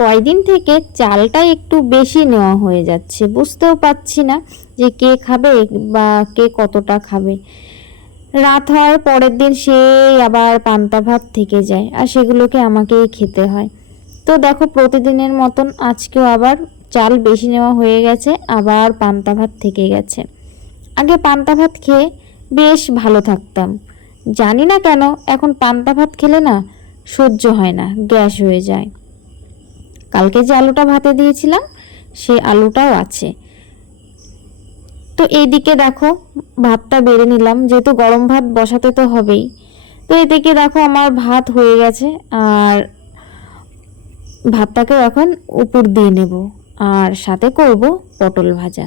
কয়দিন থেকে চালটা একটু বেশি নেওয়া হয়ে যাচ্ছে, বুঝতেও পারছি না যে কে খাবে বা কে কতটা খাবে। রাত হয়, পরের দিন সেই আবার পান্তা ভাত থেকে যায়, আর সেগুলোকে আমাকেই খেতে হয়। তো দেখো, প্রতিদিনের মতন আজকেও আবার চাল বেশি নেওয়া হয়ে গেছে, আবার পান্তা ভাত থেকে গেছে। আগে পান্তা ভাত খেয়ে বেশ ভালো থাকতাম, জানি না কেন এখন পান্তা ভাত খেলে না সহ্য হয় না, গ্যাস হয়ে যায়। কালকে যে আলুটা ভাতে দিয়েছিলাম সেই আলুটাও আছে। তো এইদিকে দেখো, ভাতটা বেড়ে নিলাম, যেহেতু গরম ভাত বসাতে তো হবেই। তো এদিকে দেখো আমার ভাত হয়ে গেছে, আর ভাতটাকে এখন উপর দিয়ে নেব, আর সাথে করব পটল ভাজা।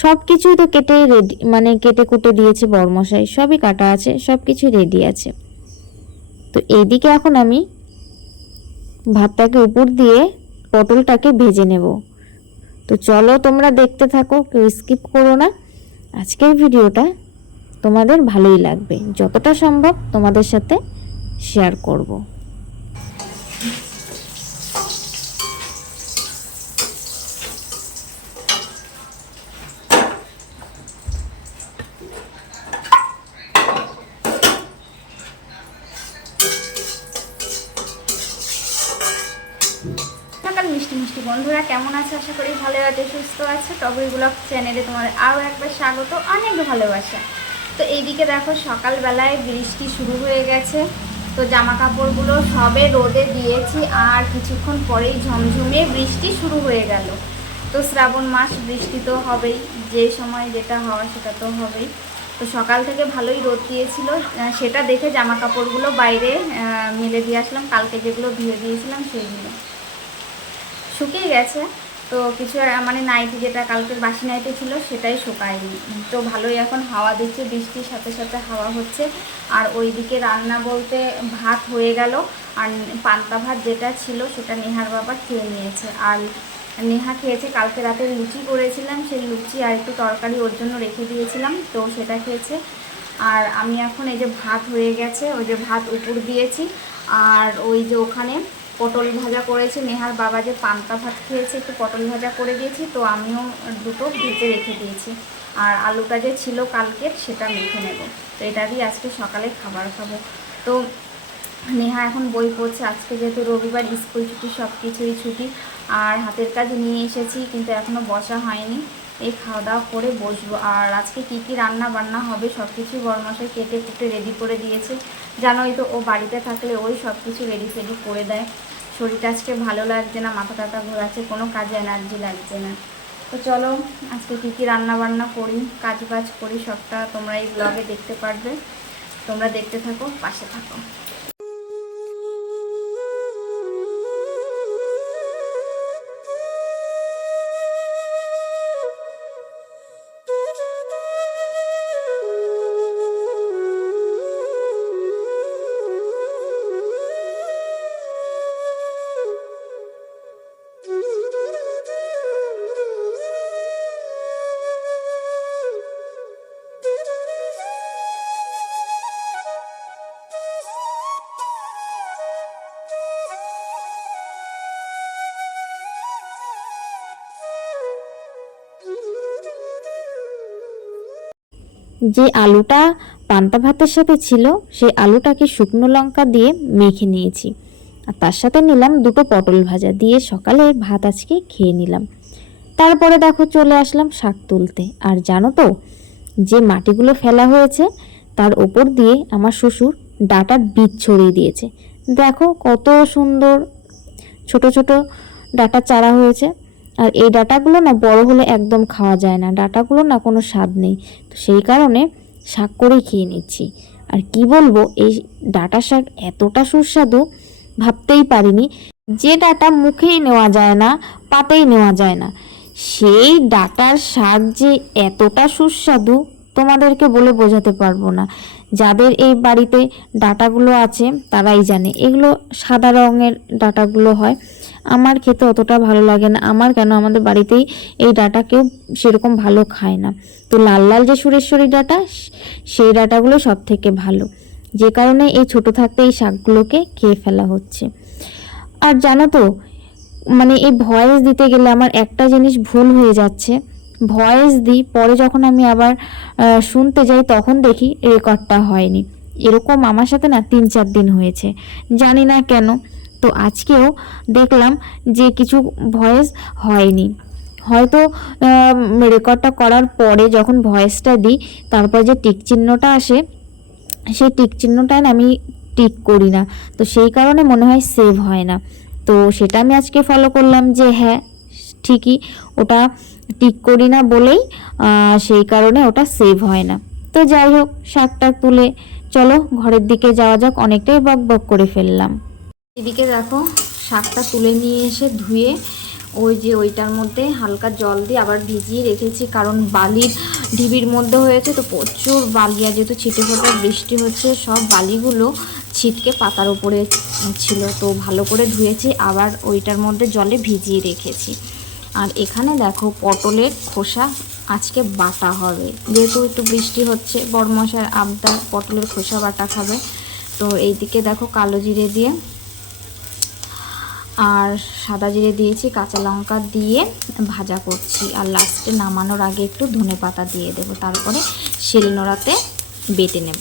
সব কিছুই তো কেটে রেডি, মানে কেটে কুটে দিয়েছে বরমশাই, সবই কাটা আছে, সব কিছু রেডি আছে। তো এইদিকে এখন আমি ভাতটাকে উপর দিয়ে পটলটাকে ভেজে নেব। তো চলো তোমরা দেখতে থাকো, কেউ স্কিপ করো না। আজকের ভিডিওটা তোমাদের ভালোই লাগবে, যতটা সম্ভব তোমাদের সাথে শেয়ার করব। সকাল মিষ্টি মিষ্টি বন্ধুরা কেমন আছে? আশা করি ভালো আছে, সুস্থ আছে। টবের ব্লগ চ্যানেলে তোমাদের আরও একবার স্বাগত, অনেক ভালোবাসা। তো এইদিকে দেখো, সকালবেলায় বৃষ্টি শুরু হয়ে গেছে। তো জামা কাপড়গুলো সবে রোদে দিয়েছি, আর কিছুক্ষণ পরেই ঝমঝমে বৃষ্টি শুরু হয়ে গেল। তো শ্রাবণ মাস, বৃষ্টি তো হবেই, যে সময় যেটা হওয়া সেটা তো হবেই। তো সকাল থেকে ভালোই রোদ দিয়েছিল, সেটা দেখে জামা কাপড়গুলো বাইরে মেলে দিয়ে আসলাম। কালকে যেগুলো ধুয়ে দিয়েছিলাম সেইগুলো শুকিয়ে গেছে। তো কিছু মানে নাইটি, যেটা কালকের বাসি নাইটি ছিল, সেটাই শুকায়নি। তো ভালোই এখন হাওয়া দিচ্ছে, বৃষ্টির সাথে সাথে হাওয়া হচ্ছে। আর ওইদিকে রান্না বলতে ভাত হয়ে গেল, আর পান্তা ভাত যেটা ছিল সেটা নেহার বাবা খেয়ে নিয়েছে। আর নেহা খেয়েছে, কালকে রাতে লুচি করেছিলাম, সেই লুচি আর একটু তরকারি ওর জন্য রেখে দিয়েছিলাম, তো সেটা খেয়েছে। আর আমি এখন এই যে ভাত হয়ে গেছে, ওই যে ভাত উপর দিয়েছি। আর ওই যে ওখানে পটল ভাজা করেছে, নেহার বাবা যে পান্তা ভাত খেয়েছে, একটু পটল ভাজা করে দিয়েছি, তো আমিও দুটো ভেজে রেখে দিয়েছি। আর আলুটা যে ছিল কালকের, সেটা মেখে নেব। তো এটা দিয়ে আজকে সকালে খাবার খাবো। তো নেহা এখন বই পড়ছে, আজকে যেহেতু রবিবার, স্কুল ছুটি, সব কিছুই ছুটি। আর হাতের কাজ নিয়ে এসেছি, কিন্তু এখনও বসা হয়নি। এই খাওয়া দাওয়া করে বসবো। আর আজকে কি কি রান্না বান্না হবে সব কিছুই বড়মশাই কেটে কুটে রেডি করে দিয়েছে। জানোই তো, ও বাড়িতে থাকলে ওই সব কিছু রেডি ফেডি করে দেয়। শরীরটা আজকে ভালো লাগছে না, মাথা টাথা ঘোরাচ্ছে, কোনো কাজে এনার্জি লাগছে না। তো চলো আজকে কী কী রান্না বান্না করি, কাজ বাজ করি, সবটা তোমরা এই ব্লগে দেখতে পারবে। তোমরা দেখতে থাকো, পাশে থাকো। যে আলুটা পান্তা ভাতের সাথে ছিল, সেই আলুটাকে শুকনো লঙ্কা দিয়ে মেখে নিয়েছি, আর তার সাথে নিলাম দুটো পটল ভাজা, দিয়ে সকালে ভাত আজকে খেয়ে নিলাম। তারপরে দেখো চলে আসলাম শাক তুলতে। আর জানো তো, যে মাটিগুলো ফেলা হয়েছে তার ওপর দিয়ে আমার শ্বশুর ডাঁটার বীজ ছড়িয়ে দিয়েছে। দেখো কত সুন্দর ছোট ছোট ডাঁটা চারা হয়েছে। আর এই ডাঁটাগুলো না বড় হলে একদম খাওয়া যায় না, ডাঁটাগুলো না কোনো স্বাদ নেই। তো সেই কারণে শাক করেই খেয়ে নিচ্ছি। আর কি বলবো, এই ডাঁটা শাক এতটা সুস্বাদু, ভাবতেই পারিনি। যে ডাঁটা মুখেই নেওয়া যায় না, পাতেই নেওয়া যায় না, সেই ডাঁটার শাক যে এতটা সুস্বাদু তোমাদেরকে বলে বোঝাতে পারবো না। যাদের এই বাড়িতে ডাঁটাগুলো আছে তারাই জানে, এগুলো সাদা রঙের ডাঁটাগুলো হয়। আমার খেতে অতটা ভালো লাগে না, আমার কেন, আমাদের বাড়িতেই এই ডাঁটা কেউ সেরকম ভালো খায় না। তো লাল লাল যে সুরেশ্বরী ডাঁটা, সেই ডাঁটাগুলো সব থেকে ভালো, যে কারণে এই ছোট থাকতে এই শাকগুলোকে খেয়ে ফেলা হচ্ছে। আর জানো তো, মানে এই ভয়েস দিতে গেলে আমার একটা জিনিস ভুল হয়ে যাচ্ছে। ভয়েস দিই, পরে যখন আমি আবার শুনতে যাই তখন দেখি রেকর্ডটা হয়নি। এরকম আমার সাথে না 3-4 দিন হয়েছে, জানি না কেন। তো আজকেও দেখলাম যে কিছু ভয়েস হয়নি। হয়তো রেকর্ডটা করার পরে যখন ভয়েসটা দিই, তারপর যে টিক চিহ্নটা আসে, সেই টিক চিহ্নটায় না আমি টিক করি না, তো সেই কারণে মনে হয় সেভ হয় না। তো সেটা আমি আজকে ফলো করলাম যে হ্যাঁ ঠিকই, ওটা টিক করি না বলেই সেই কারণে ওটা সেভ হয় না। তো যাই হোক, শাকটা তুলে চলো ঘরের দিকে যাওয়া যাক, অনেকটাই বক বক করে ফেললাম। এদিকে দেখো শাকটা তুলে নিয়ে এসে ধুয়ে ওই যে ওইটার মধ্যে হালকা জল দিয়ে আবার ভিজিয়ে রেখেছি, কারণ বালির ঢিবির মধ্যে হয়েছে তো প্রচুর বালি, আর যেহেতু ছিটে ফোটা বৃষ্টি হচ্ছে সব বালিগুলো ছিটকে পাতার উপরে ছিল, তো ভালো করে ধুয়েছি, আবার ওইটার মধ্যে জলে ভিজিয়ে রেখেছি। আর এখানে দেখো পটলের খোসা আজকে বাটা হবে, যেহেতু একটু বৃষ্টি হচ্ছে, বড়মশার আবদার পটলের খোসা বাটা খাবে। তো এইদিকে দেখো কালো জিরে দিয়ে আর সাদা জিরে দিয়েছি, কাঁচা লঙ্কা দিয়ে ভাজা করছি, আর লাস্টে নামানোর আগে একটু ধনেপাতা দিয়ে দেবো, তারপরে শিলনোড়াতে বেটে নেব।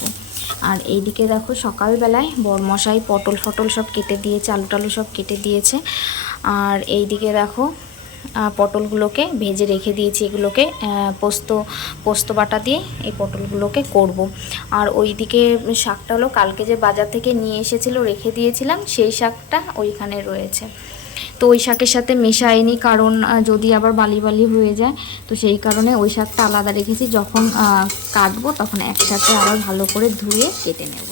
আর এইদিকে দেখো সকালবেলায় বড়মশাই পটল ফটল সব কেটে দিয়েছে, আলু টালু সব কেটে দিয়েছে। আর এইদিকে দেখো পটলগুলোকে ভেজে রেখে দিয়েছি, এগুলোকে পোস্ত বাটা দিয়ে এই পটলগুলোকে করব। আর ওইদিকে শাকটা হলো কালকে যে বাজার থেকে নিয়ে এসেছিলো রেখে দিয়েছিলাম, সেই শাকটা ওইখানে রয়েছে। তো ওই শাকের সাথে মেশাইনি, কারণ যদি আবার বালি বালি হয়ে যায়, তো সেই কারণে ওই শাকটা আলাদা রেখেছি, যখন কাটবো তখন একসাথে আবার ভালো করে ধুয়ে কেটে নেব।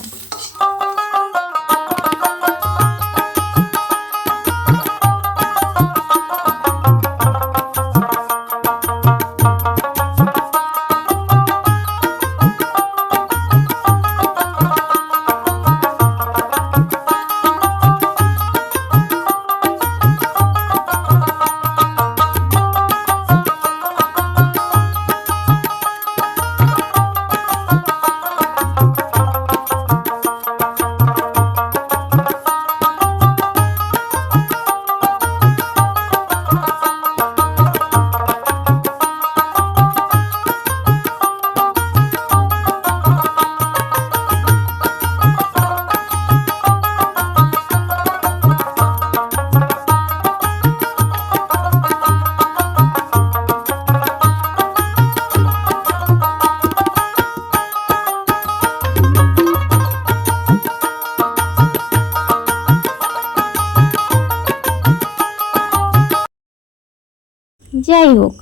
যাই হোক,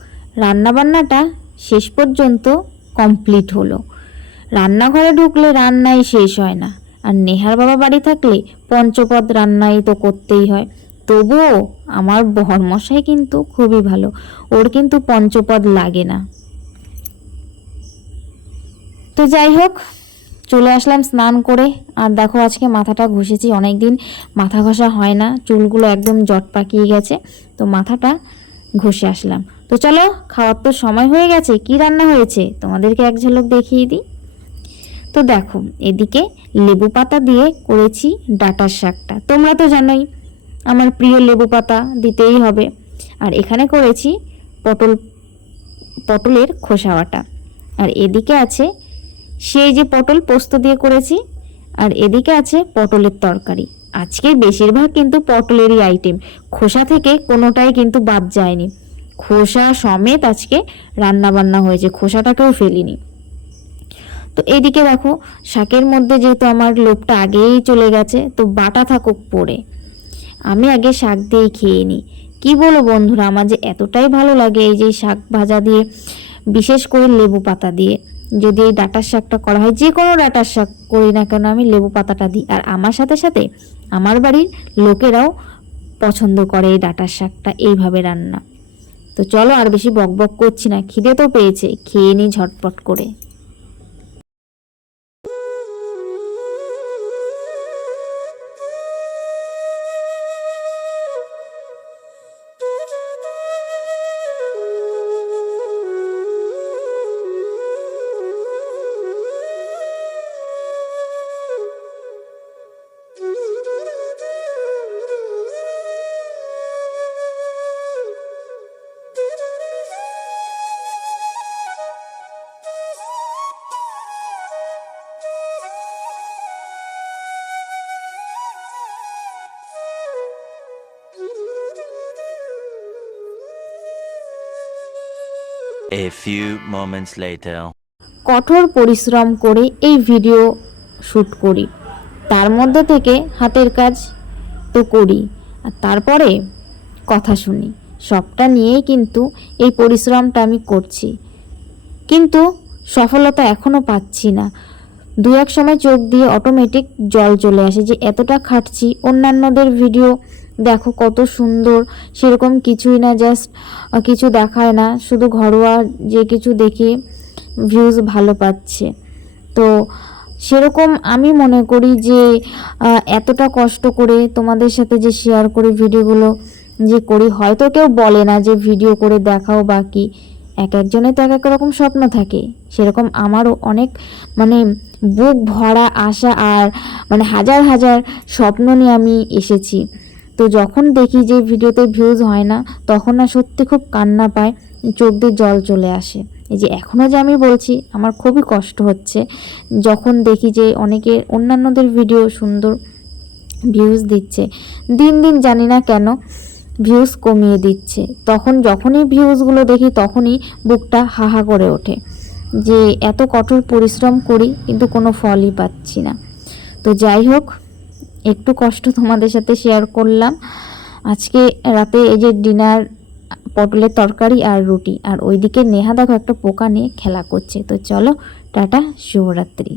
রান্নাবান্নাটা শেষ পর্যন্ত কমপ্লিট হলো। রান্নাঘরে ঢুকলে রান্নাই শেষ হয় না, আর নেহার বাবা বাড়ি থাকলে পঞ্চপদ রান্নাই তো করতেই হয়। তবুও আমার বরমশাই কিন্তু খুবই ভালো, ওর কিন্তু পঞ্চপদ লাগে না। তো যাই হোক, চলে আসলাম স্নান করে। আর দেখো আজকে মাথাটা ঘষেছি, অনেক দিন মাথা ঘষা হয় না, চুলগুলো একদম জট পাকিয়ে গেছে, তো মাথাটা ঘষে আসলাম। তো চলো, খাওয়ার তো সময় হয়ে গেছে, কি রান্না হয়েছে তোমাদেরকে এক ঝলক দেখিয়ে দিই। তো দেখো এদিকে লেবু পাতা দিয়ে করেছি ডাঁটার শাকটা, তোমরা তো জানোই আমার প্রিয় লেবু পাতা দিতেই হবে। আর এখানে করেছি পটলের খোসা বাটা। আর এদিকে আছে সেই যে পটল পোস্ত দিয়ে করেছি, আর এদিকে আছে পটলের তরকারি। আজকে বেশিরভাগ কিন্তু পটলেরই আইটেম, খোসা থেকে কোনোটাই কিন্তু বাদ যায়নি, খোসা সমেত আজকে রান্না বান্না হয়েছে, খোসাটাকেও ফেলিনি। তো এইদিকে দেখো শাকের মধ্যে যেহেতু আমার লোভটা আগেই চলে গেছে, তো বাটা থাকুক পড়ে, আমি আগে শাক দিয়েই খেয়ে নিই। কী বলো বন্ধুরা, আমার যে এতটাই ভালো লাগে এই যে শাক ভাজা দিয়ে, বিশেষ করে লেবু পাতা দিয়ে যদি এই ডাঁটার শাকটা করা হয়, যে কোনো ডাঁটার শাক করি না কেন আমি লেবু পাতাটা দিই। আর আমার সাথে সাথে আমার বাড়ির লোকেরাও পছন্দ করে এই ডাঁটার শাকটা এইভাবে রান্না। তো চলো আর বেশি বক বক করছি না, খিদে তো পেয়েছে, খেয়ে নিই ঝটপট করে। A few moments later. কঠোর পরিশ্রম করে এই ভিডিও শ্যুট করি, তার মধ্যে থেকে হাতের কাজ তো করি, আর তারপরে কথা শুনি, সবটা নিয়েই কিন্তু এই পরিশ্রমটা আমি করছি, কিন্তু সফলতা এখনও পাচ্ছি না। দু এক সময় চোখ দিয়ে অটোমেটিক জল চলে আসে যে এতটা খাটছি, অন্যান্যদের ভিডিও দেখো কত সুন্দর, সেরকম কিছুই না, জাস্ট কিছু দেখায় না, শুধু ঘরোয়া যে কিছু দেখে ভিউজ ভালো পাচ্ছে। তো সেরকম আমি মনে করি যে এতটা কষ্ট করে তোমাদের সাথে যে শেয়ার করে ভিডিওগুলো যে করি, হয়তো কেউ বলে না যে ভিডিও করে দেখাও বা কি, এক একজনের তো এক এক রকম স্বপ্ন থাকে, সেরকম আমারও অনেক মানে বুক ভরা আশা আর মানে হাজার হাজার স্বপ্ন নিয়ে আমি এসেছি। তো যখন দেখি যে ভিডিওতে ভিউজ হয় না, তখন না সত্যি খুব কান্না পায়, চোখ দিয়ে জল চলে আসে। এই যে এখনও যে আমি বলছি, আমার খুবই কষ্ট হচ্ছে যখন দেখি যে অনেকে অন্যান্যদের ভিডিও সুন্দর ভিউজ দিচ্ছে, দিন দিন জানি না কেন ভিউজ কমিয়ে দিচ্ছে। তখন যখনই ভিউজগুলো দেখি তখনই বুকটা হাহা করে ওঠে যে এত কঠোর পরিশ্রম করি কিন্তু কোনো ফলই পাচ্ছি না। তো যাই হোক, একটু কষ্ট তোমাদের সাথে শেয়ার করলাম। আজকে রাতে এই যে ডিনার, পটলের তরকারি আর রুটি, আর ওইদিকে নেহা দেখো একটা পোকা নিয়ে খেলা করছে। তো চলো, টাটা, শুভরাত্রি।